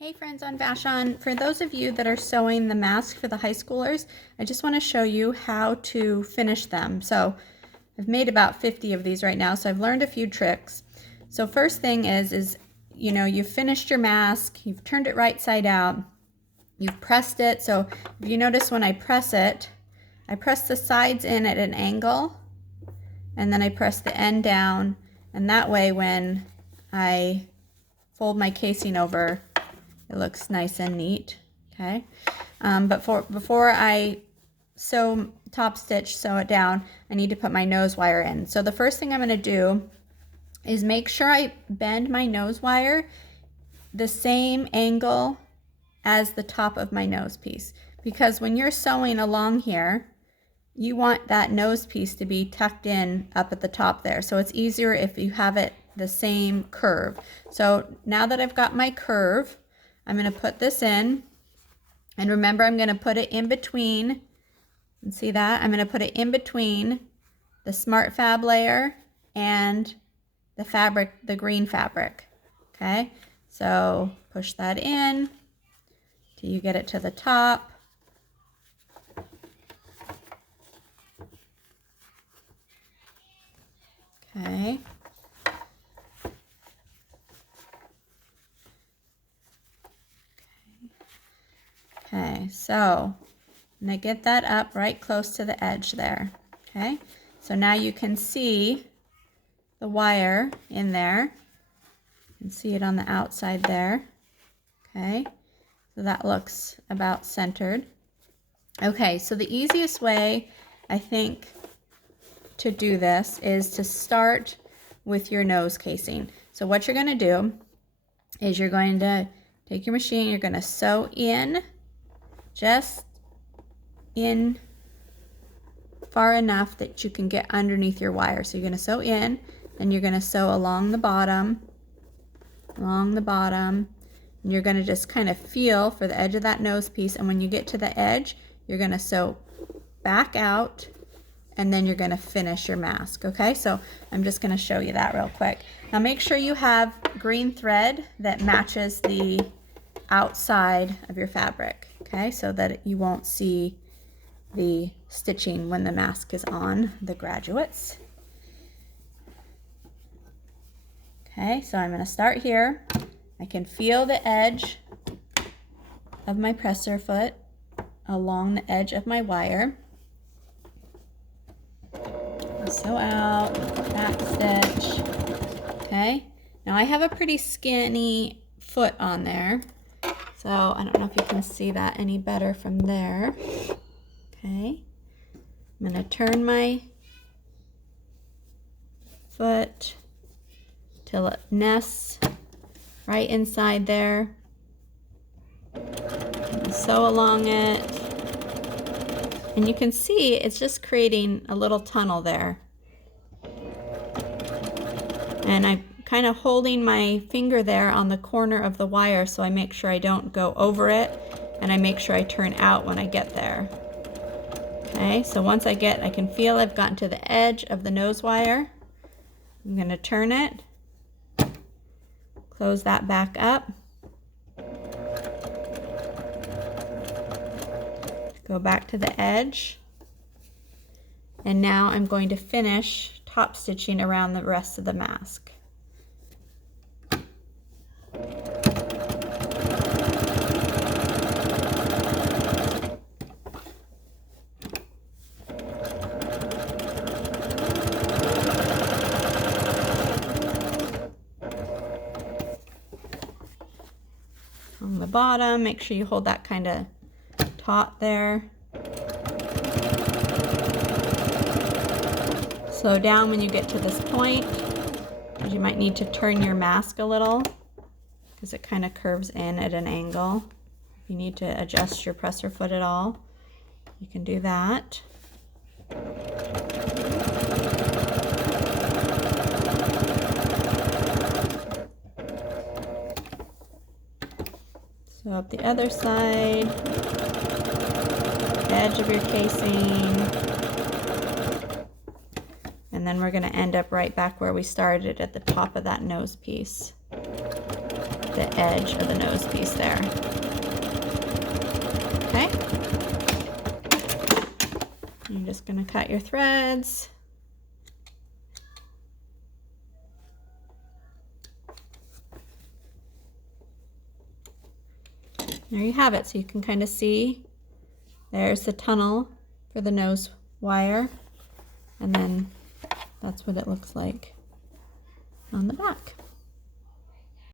Hey friends on Vashon, for those of you that are sewing the mask for the high schoolers, I just want to show you how to finish them. So I've made about 50 of these right now, so I've learned a few tricks. So first thing is you've finished your mask, you've turned it right side out, you've pressed it. So if you notice when I press it, I press the sides in at an angle, and then I press the end down, and that way when I fold my casing over, it looks nice and neat, okay? But before I sew it down, I need to put my nose wire in. So the first thing I'm gonna do is make sure I bend my nose wire the same angle as the top of my nose piece. Because when you're sewing along here, you want that nose piece to be tucked in up at the top there. So it's easier if you have it the same curve. So now that I've got my curve, I'm going to put this in, and remember I'm going to put it in between, and see that? I'm going to put it in between the Smart Fab layer and the fabric, the green fabric, okay? So push that in till you get it to the top. Okay. Okay, so I'm going to get that up right close to the edge there. Okay, so now you can see the wire in there. You can see it on the outside there. Okay, so that looks about centered. Okay, so the easiest way, I think, to do this is to start with your nose casing. So what you're going to do is you're going to take your machine, you're going to sew in just in far enough that you can get underneath your wire. So you're going to sew in, and you're going to sew along the bottom, and you're going to just kind of feel for the edge of that nose piece, and when you get to the edge, you're going to sew back out, and then you're going to finish your mask. Okay, so I'm just going to show you that real quick. Now make sure you have green thread that matches the outside of your fabric, okay, so that you won't see the stitching when the mask is on the graduates. Okay, so I'm going to start here. I can feel the edge of my presser foot along the edge of my wire. Sew out, back stitch. Okay, now I have a pretty skinny foot on there, so I don't know if you can see that any better from there. Okay, I'm going to turn my foot till it nests right inside there. Sew along it, and you can see it's just creating a little tunnel there. And I'm kind of holding my finger there on the corner of the wire, so I make sure I don't go over it, and I make sure I turn out when I get there. Okay, so once I can feel I've gotten to the edge of the nose wire. I'm going to turn it, close that back up, go back to the edge, and now I'm going to finish top stitching around the rest of the mask. On the bottom, make sure you hold that kind of taut there. Slow down when you get to this point, because you might need to turn your mask a little because it kind of curves in at an angle. If you need to adjust your presser foot at all, you can do that. So up the other side, edge of your casing, and then we're going to end up right back where we started at the top of that nose piece. the edge of the nose piece there. Okay? You're just going to cut your threads. There you have it. So you can kind of see there's the tunnel for the nose wire, and then that's what it looks like on the back.